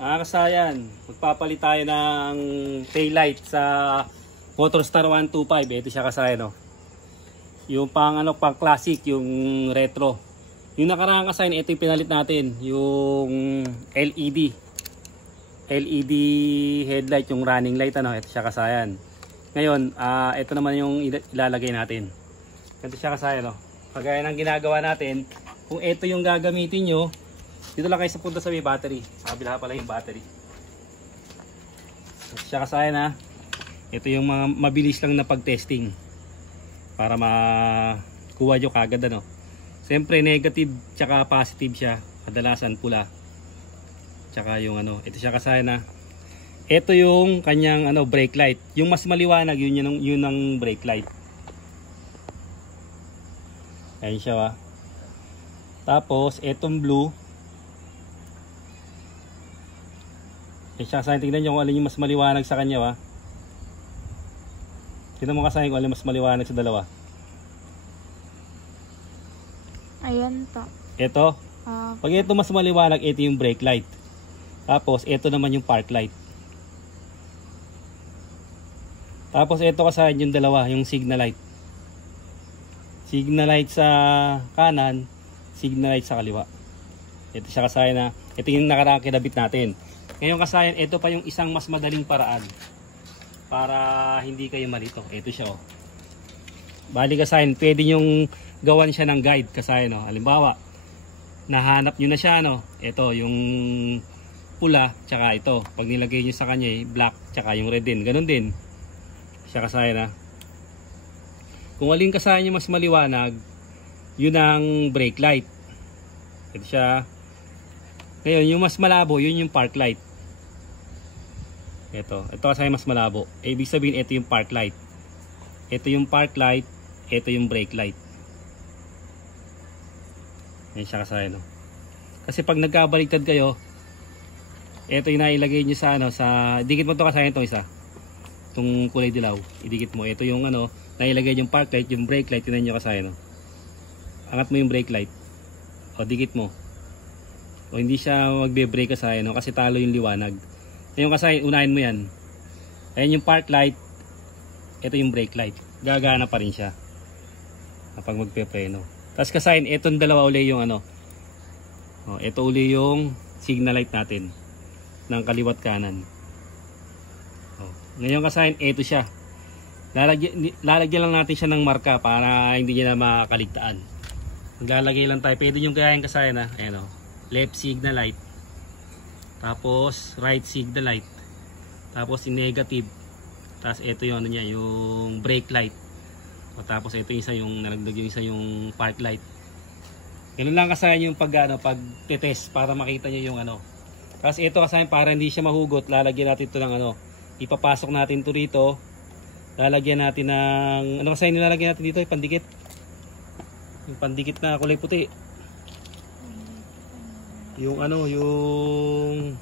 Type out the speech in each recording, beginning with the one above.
Kasayan, magpapalit tayo ng taillight sa Motorstar 125. Ito siya kasayan, no? Yung pang classic, yung retro. Yung nakaraan kasayan, ito yung pinalit natin, yung LED headlight, yung running light, ano? Ito siya kasayan. Ngayon, ito naman yung ilalagay natin. Ito siya kasayan, no? Kagaya ng ginagawa natin, kung ito yung gagamitin nyo, dito lang kayo sa punta sa may battery. Sa kabila pala yung battery. Ito siya kasayan, ha. Ito yung mga mabilis lang na pag-testing. Para makuha nyo kagad, ano. Siyempre negative tsaka positive siya. Kadalasan pula. Tsaka yung ano. Ito siya kasayan, ha. Ito yung kanyang brake light. Yung mas maliwanag, yun ang brake light. Ayan siya, ha. Tapos etong blue. Siya kasayan, tingnan nyo kung alin yung mas maliwanag sa kanya, ha. Tingnan mo kasayan kung alin mas maliwanag sa dalawa. Ayan to. Ito. Pag ito mas maliwanag, ito yung brake light. Tapos ito naman yung park light. Tapos ito kasayan yung dalawa, yung signal light. Signal light sa kanan, signal light sa kaliwa. Ito siya kasayan, na ito yung nakaraang kinabit natin. Ngayon kasayan, ito pa yung isang mas madaling paraan para hindi kayo malito. Ito siya, oh. Bali kasayan, pwede nyong gawan siya ng guide kasayan, oh. Halimbawa, nahanap nyo na siya, no? Ito yung pula, tsaka ito. Pag nilagay nyo sa kanya, black, tsaka yung red din. Ganun din. Siya kasayan, ha. Kung alin kasayan nyo mas maliwanag, yun ang brake light. Ito siya. Ngayon, yung mas malabo, yun yung park light. Ito kasi mas malabo. Ibig sabihin, ito yung park light. Ito yung park light. Ito yung brake light. Yan siya kasayan, no? Kasi pag nagkabaliktad kayo, ito yung nailagay nyo sa dikit mo to kasayan, itong isa. Itong kulay dilaw. Idikit mo. Ito yung nailagay yung park light, yung brake light. Tinan nyo kasayan, no? Angat mo yung brake light. O, dikit mo. O, hindi siya magbe-brake kasayan, no? Kasi talo yung liwanag. Ngayon kasayan, unahin mo yan. Ayan yung park light. Ito yung brake light. Gagana pa rin siya kapag magpe-preno. Tapos kasayan, itong dalawa uli yung o, ito uli yung signal light natin ng kaliwat kanan. O, ngayon kasayan, ito siya. Lalagyan lang natin siya ng marka para hindi niya na makaligtaan. Maglalagay lang tayo. Pwede yung kayahin kasayan, ha. Ayan, o. Left signal light. Tapos right signal light. Tapos yung negative. Tapos ito yung niya, yung brake light. O, tapos ito yung isa, yung nalagdag yung isa, yung park light. Ganun lang kasayan yung pag-test para makita nyo yung Tapos ito kasayan, para hindi siya mahugot, lalagyan natin ito ng ipapasok natin ito rito. Lalagyan natin ng kasayan, nilalagyan natin dito, yung pandikit. Yung pandikit na kulay puti. Yung yung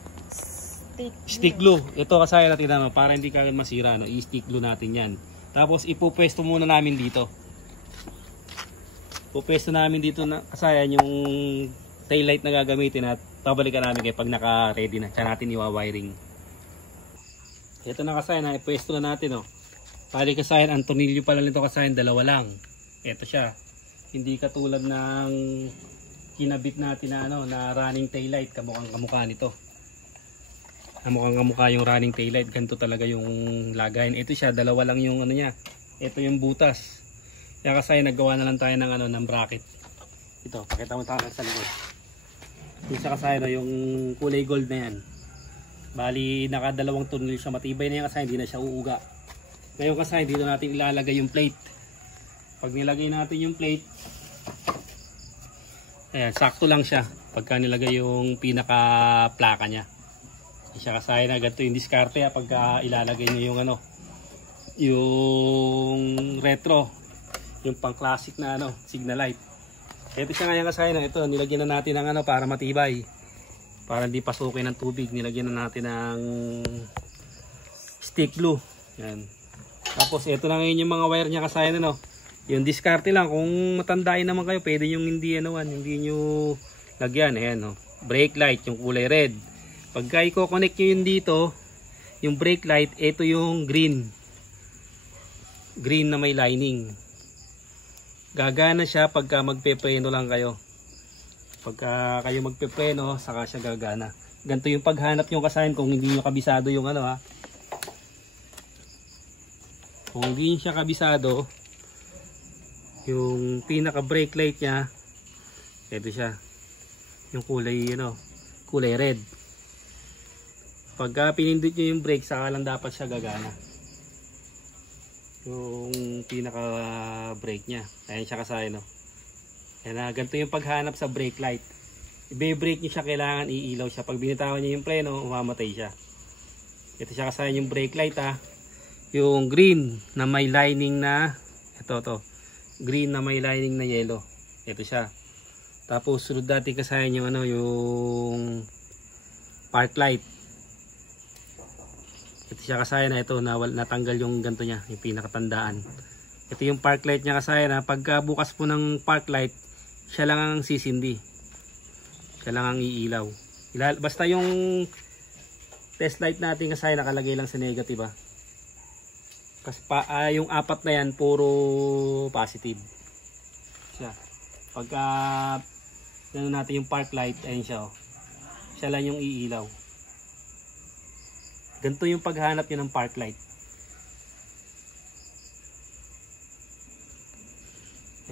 stick glue. Ito kasayan natin para hindi kagad masira, i-stick glue natin yan. Tapos ipupwesto muna namin dito. Pupwesto namin dito na kasayan yung tail light na gagamitin at babalikan namin kayo pag naka-ready na. Tsaka natin i-wiring. Ito na kasayan, ipwesto na natin, Pali kasayan, ang tornilyo pala nito kasayan, dalawa lang. Ito siya. Hindi katulad ng kinabit natin na running tail light, kamukha nito. Kamukha yung running tail light, ganito talaga yung lagayan. Ito siya, dalawa lang yung niya. Ito yung butas. Kaya kasi naggawa na lang tayo ng ng bracket. Ito, pakita mo tayo sa likod. Yung sa kasaya yung kulay gold na yan. Bali, nakadalawang tornilyo siya, matibay na yan kasi hindi na siya uuga. Ngayon kasi dito natin ilalagay yung plate. Pag nilagay natin yung plate, ayan, sakto lang siya pagka nilagay yung pinaka plaka nya. Siya kasaya na ganito yung diskarte pagka ilalagay nyo yung yung retro, yung pang classic na signal light. Ito siya ngayon kasaya na ito, nilagyan na natin ng para matibay, para hindi pasukin ng tubig. Nilagyan na natin ng stick glue. Yan. Tapos ito na ngayon yung mga wire nya kasaya na yung diskarte lang. Kung matandain naman kayo, pwede yung hindi hindi nyo lagyan. Ayan, brake light, yung kulay red. Pagka i-connect nyo yun dito, yung brake light, ito yung green. Green na may lining. Gagana siya pagka magpepreno lang kayo. Pagka kayo magpepreno, saka siya gagana. Ganito yung paghanap nyo kasayan kung hindi nyo kabisado yung ano ha. Kung hindi siya kabisado, yung pinaka brake light nya, ito siya. Yung kulay, kulay red. Pagka pinindot nyo yung brake, saka lang dapat siya gagana. Yung pinaka brake nya. Ayan siya kasaya, no? Ayan, ganito yung paghanap sa brake light. I-brake nyo siya, kailangan iilaw siya. Pag binitawan nyo yung preno, umamatay siya. Ito siya kasaya yung brake light ha. Yung green na may lining na, ito. Green na may lining na yellow. Ito siya. Tapos sunod dati kasaya yung yung park light. Ito siya kasaya na ito, natanggal yung ganto niya, yung pinakatandaan. Ito yung park light niya kasaya na pagka bukas po ng park light, siya lang ang sisindi. Siya lang ang iilaw. Basta yung test light natin kasaya nakalagay lang sa negative ha. Kasi yung apat na yan puro positive. Siya. Pagka gano'n natin yung park light, ayun siya oh. Siya lang yung iilaw. Ganito yung paghanap nyo ng park light.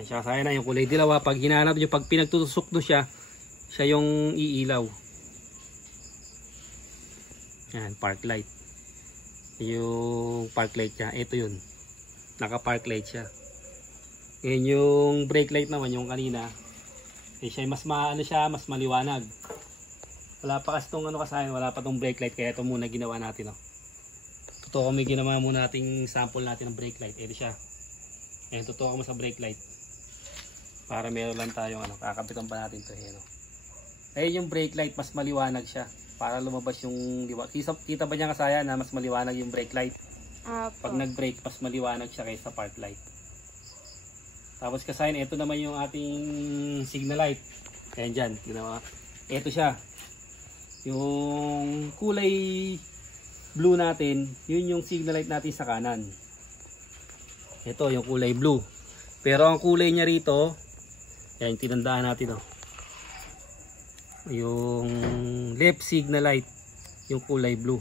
Yan siya, kaya na yung kulay dilaw. Pag hinanap nyo, pag pinagtutusok nyo siya, siya yung iilaw. Yan, park light. Yung park light niya, ito yun. Naka park light siya. Ngayon yung brake light naman, yung kanina, siya mas mas maliwanag. Wala pa kasi itong wala pa itong brake light, kaya ito muna ginawa natin. Totoo kami ginawa muna nating sample natin ng brake light. Ito siya. Ayan, totoo kami sa brake light. Para meron lang tayong kakapitan pa natin ito. Ayan yung brake light, mas maliwanag siya. Para lumabas yung liwanag. Kita ba niya kasaya na mas maliwanag yung brake light? Pag nag-brake, mas maliwanag siya kaysa park light. Tapos kasayin, ito naman yung ating signal light. Ayan dyan, ginawa. Ito siya. Yung kulay blue natin, yun yung signal light natin sa kanan. Ito, yung kulay blue. Pero ang kulay niya rito, ayan, tinandaan natin yung left signal light, yung kulay blue.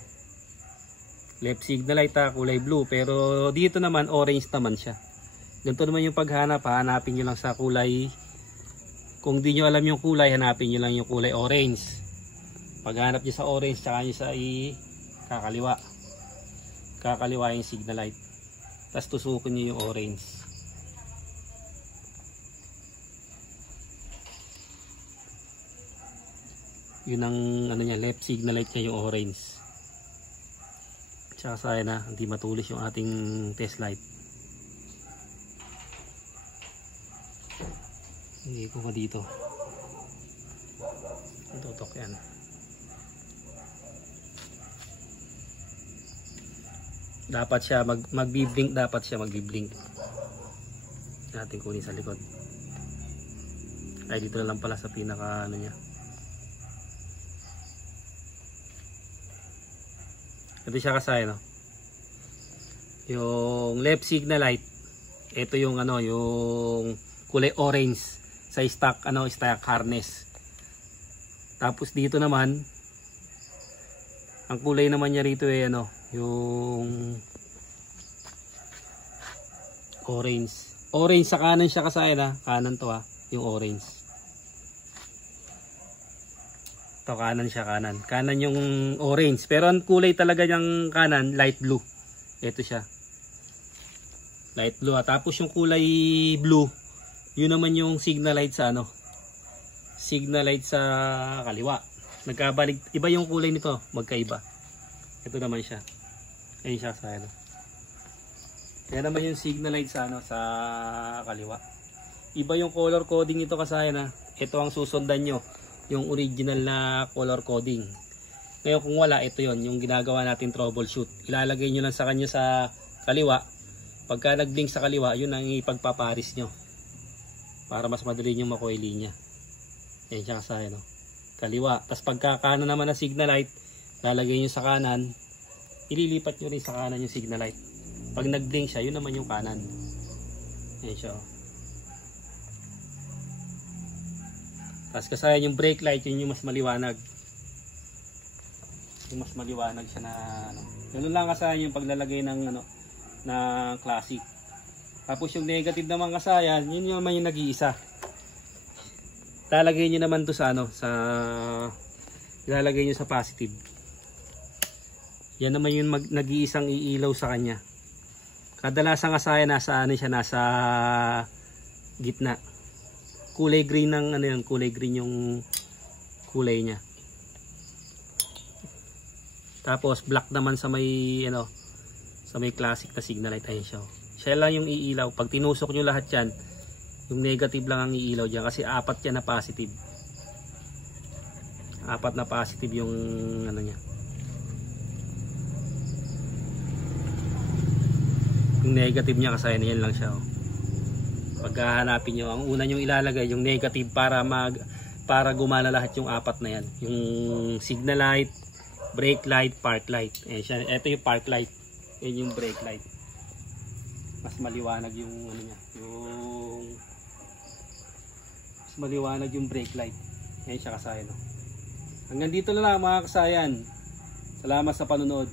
Left signal light kulay blue. Pero dito naman, orange naman siya. Ganito naman yung paghanap, hanapin nyo lang sa kulay. Kung di nyo alam yung kulay, hanapin nyo lang yung kulay orange. Paghanap nyo sa orange, tsaka nyo sa kakaliwa. Kakaliwa yung signal light. Tapos tusukin nyo yung orange. Yun ang niya, left signal light niya yung orange. Tsaka sana hindi matulis yung ating test light. Hindi ko pa dito. Tutok yan. Dapat siya magbi-blink, dapat siya magbi-blink. Natin kunin sa likod. Ay, dito na lang pala sa pinaka niya. Ito siya kasaya yung left signal light. Ito yung yung kulay orange sa stock stock harness. Tapos dito naman ang kulay naman niya rito yung orange sa kanan siya kasaya kanan to yung orange. To kanan siya, kanan yung orange, pero ang kulay talaga ng kanan light blue. Ito siya, light blue tapos yung kulay blue, yun naman yung signal light sa signal light sa kaliwa. Nagkabalik, iba yung kulay nito, magkaiba. Ito naman siya, ayun siya sa kaya naman yung signal light sa sa kaliwa. Iba yung color coding nito kasaya ito ang susundan nyo, yung original na color coding. Ngayon kung wala, ito yung ginagawa natin troubleshoot. Ilalagay nyo lang sa kanya sa kaliwa. Pagka nag-blink sa kaliwa, yun ang ipagpaparis nyo para mas madali nyo makuha yung linya. Ayan siya kasaya kaliwa. Tapos pagka kanan naman na signal light, lalagay nyo sa kanan, ililipat nyo rin sa kanan yung signal light. Pag nag-blink siya, yun naman yung kanan. Ayan siya. Tapos kasayan yung brake light, yun yung mas maliwanag. Yung mas maliwanag siya na ano. Ganun lang kasayan yung paglalagay ng ano, na classic. Tapos yung negative naman kasayan, yun yung naman yung nag-iisa. Lalagay nyo naman to sa ano, sa ilalagay nyo sa positive. Yan naman yung nag-iisang iilaw sa kanya. Kadalasan kasayan nasa ano siya, nasa gitna. Kulay green ng ano yun, kulay green yung kulay niya. Tapos black naman sa may ano, sa may classic na signal light. Ayun siya. Siya lang yung iilaw. Pag tinusok nyo lahat yan, yung negative lang ang iilaw dyan kasi apat yan na positive. Apat na positive yung ano niya. Yung negative niya kasi yan lang siya. Paghahanapin nyo, ang una nyo ilalagay yung negative para gumana lahat yung apat na yan. Yung signal light, brake light, park light. Ayan siya. Ito yung park light. Yan yung brake light. Mas maliwanag yung ano niya, yung mas maliwanag yung brake light. Ayan siya kasayan. Hanggang dito na lang mga kasayan. Salamat sa panonood.